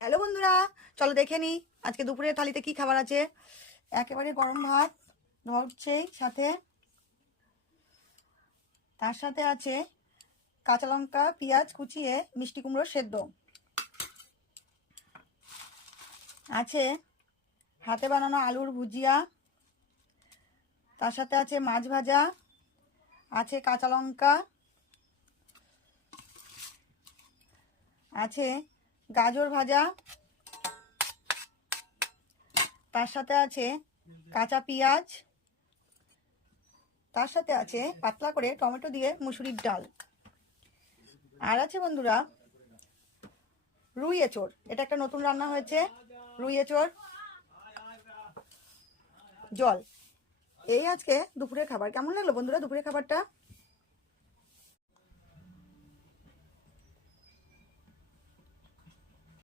Hello বন্ধুরা, চলো দেখে নিই আজকে দুপুরের থালিতে কি খাবার আছে। একেবারে গরম ভাত হচ্ছেই, সাথে তার সাথে আছে কাঁচা লঙ্কা পেঁয়াজ কুচিয়ে মিষ্টি কুমড়ো সেদ্ধ, আছে হাতে বানানো আলুর ভুজিয়া, তার সাথে আছে মাছ ভাজা, আছে কাঁচা লঙ্কা, আছে গাজর ভাজা, তার সাথে আছে কাঁচা পেঁয়াজ, তার সাথে আছে পাতলা করে টমেটো দিয়ে মুসুরির ডাল, আর আছে বন্ধুরা রুই এঁচড়। এটা একটা নতুন রান্না হয়েছে, রুই এঁচড় জল। এই আজকে দুপুরের খাবার। কেমন লাগলো বন্ধুরা দুপুরের খাবারটা?